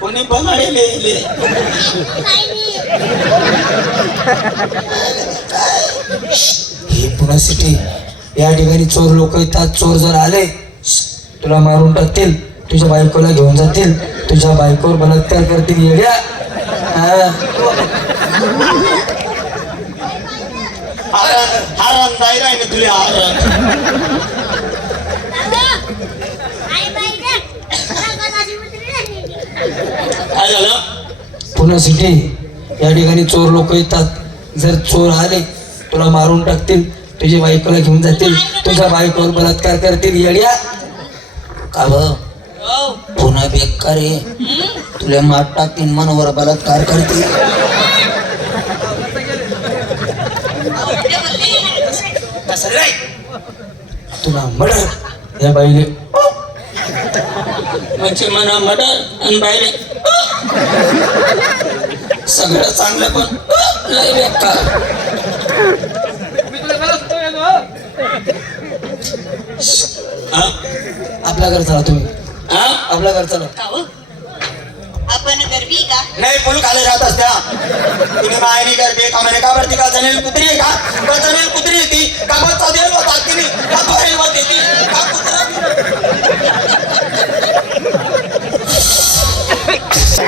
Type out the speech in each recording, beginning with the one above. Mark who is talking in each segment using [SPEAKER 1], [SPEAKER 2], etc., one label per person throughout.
[SPEAKER 1] कोणी बनाडे
[SPEAKER 2] ही पुन्हा सिटी. या ठिकाणी चोर लोक येतात. चोर जर आले तुला मारून टाकतील. तुझ्या बायकोला घेऊन जातील. तुझ्या बायकोवर बलात्कार करतील. येड्या.
[SPEAKER 1] हारण नाही राहिले तुले हारण काय झालं
[SPEAKER 2] पुन्हा सिटी. या ठिकाणी चोर लोक येतात. जर चोर आले तुला मारून टाकतील तुझ्या बायकोला घेऊन जातील तुझ्या बायकोवर बलात्कार करतील येड्या. का पुन्हा बेकार आहे. तुला मार टाकतील मनवर बलात्कार करतील. तुला मर्डर या बाईले.
[SPEAKER 1] म्हणजे मना मडर आणि बाईले. सगळं चांगलं पण लय बेकार. हा?
[SPEAKER 2] आपल्या घर चला तुम्ही.
[SPEAKER 1] हा?
[SPEAKER 2] आपल्या घर चला.
[SPEAKER 3] आपण गरबी का?
[SPEAKER 1] नाही मुलूक आले राहत असत्या. तिने मायनी करते का म्हणे का बरं ती का जनेल कुत्री आहे का? का जनेल कुत्री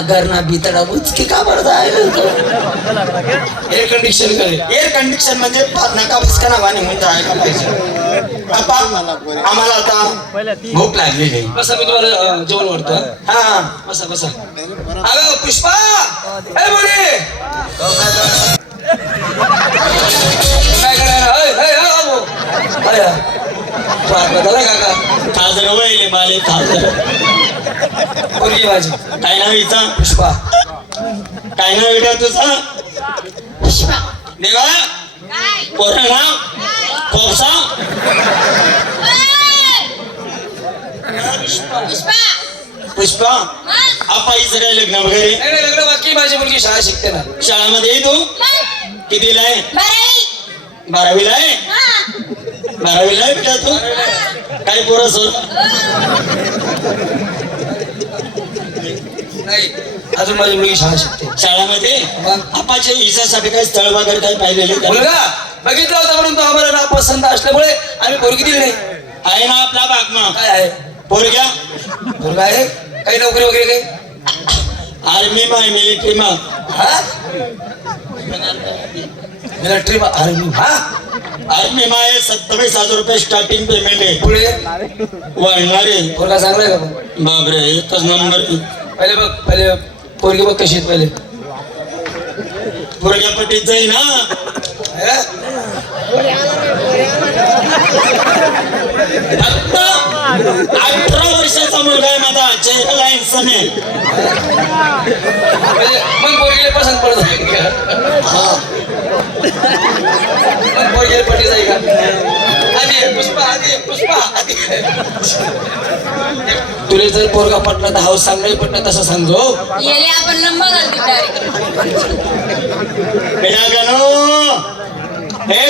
[SPEAKER 1] घरना बितडा उचकी का बरं जायला
[SPEAKER 2] एअर कंडिशन करे
[SPEAKER 1] एअर कंडिशन म्हणजे नका बसका नावाने होऊन राहायला पाहिजे. आम्हाला आता भूक लागलेली.
[SPEAKER 2] बसा मी तुम्हाला जेवण वाढतो हा?
[SPEAKER 1] हा.
[SPEAKER 2] बसा बसा. अगं पुष्पा! ए मुली काय करणार तू आपला झाला काका.
[SPEAKER 1] खाजर वहिले माले खाजर
[SPEAKER 2] पोरगी माझी
[SPEAKER 1] काय नाव हिचा?
[SPEAKER 2] पुष्पा.
[SPEAKER 1] काय नाव बेटा तुझं? देवा? पोरं नाव? कोपसा? पुष्पा. आपाईचं काय लग्न वगैरे?
[SPEAKER 2] नाही नाही, लग्न बाकी माझी मुलगी शाळा शिकते ना.
[SPEAKER 1] शाळेमध्ये तू? कितीला आहे? बारावीला आहे? बारावीला आहे बेटा तू? काय पोरं सोड?
[SPEAKER 2] नाही. अजून माझी मुलगी शाळा शिकते.
[SPEAKER 1] शाळेमध्ये? आपाच्या हिच्यासाठी काय स्थळ वगैरे काय पाहिलेले का?
[SPEAKER 2] मुलगा बघितला होता म्हणून तो आम्हाला ना पसंत असल्यामुळे आम्ही पोरगी दिली नाही.
[SPEAKER 1] आहे ना आपला बागमा
[SPEAKER 2] काय आहे?
[SPEAKER 1] पोरग्या
[SPEAKER 2] मुलगा आहे? काही नोकरी वगैरे काही?
[SPEAKER 1] आर्मी माय मिलिटरी मा
[SPEAKER 2] हा? मिलिटरी अरे मी हा?
[SPEAKER 1] आर्मी माय सत्तावीस हजार रुपये स्टार्टिंग पेमेंट आहे.
[SPEAKER 2] पुढे?
[SPEAKER 1] वाढणारे
[SPEAKER 2] पोरगा चांगला आहे का पण?
[SPEAKER 1] बापरे एकच नंबर
[SPEAKER 2] पहिले बघ पहिले पोरगी बघ कशी पहिले.
[SPEAKER 1] पोरग्या पटीत जाई ना.
[SPEAKER 2] हा?
[SPEAKER 1] फक्त अठरा वर्षाचा मुलगा आहे माझा चेहरा इंसान आहे.
[SPEAKER 2] मग पोरगीला पसंत पडत आहे का? मग पोरगीला पटी जाईल का आधी ये, पुष्पा आधी ये, पुष्पा आधी ये. तुला जर पोरगा पटला तर हाऊस चांगलाही पटला तसं सांगतो
[SPEAKER 3] येले आपण घालते डायरेक्ट
[SPEAKER 1] हे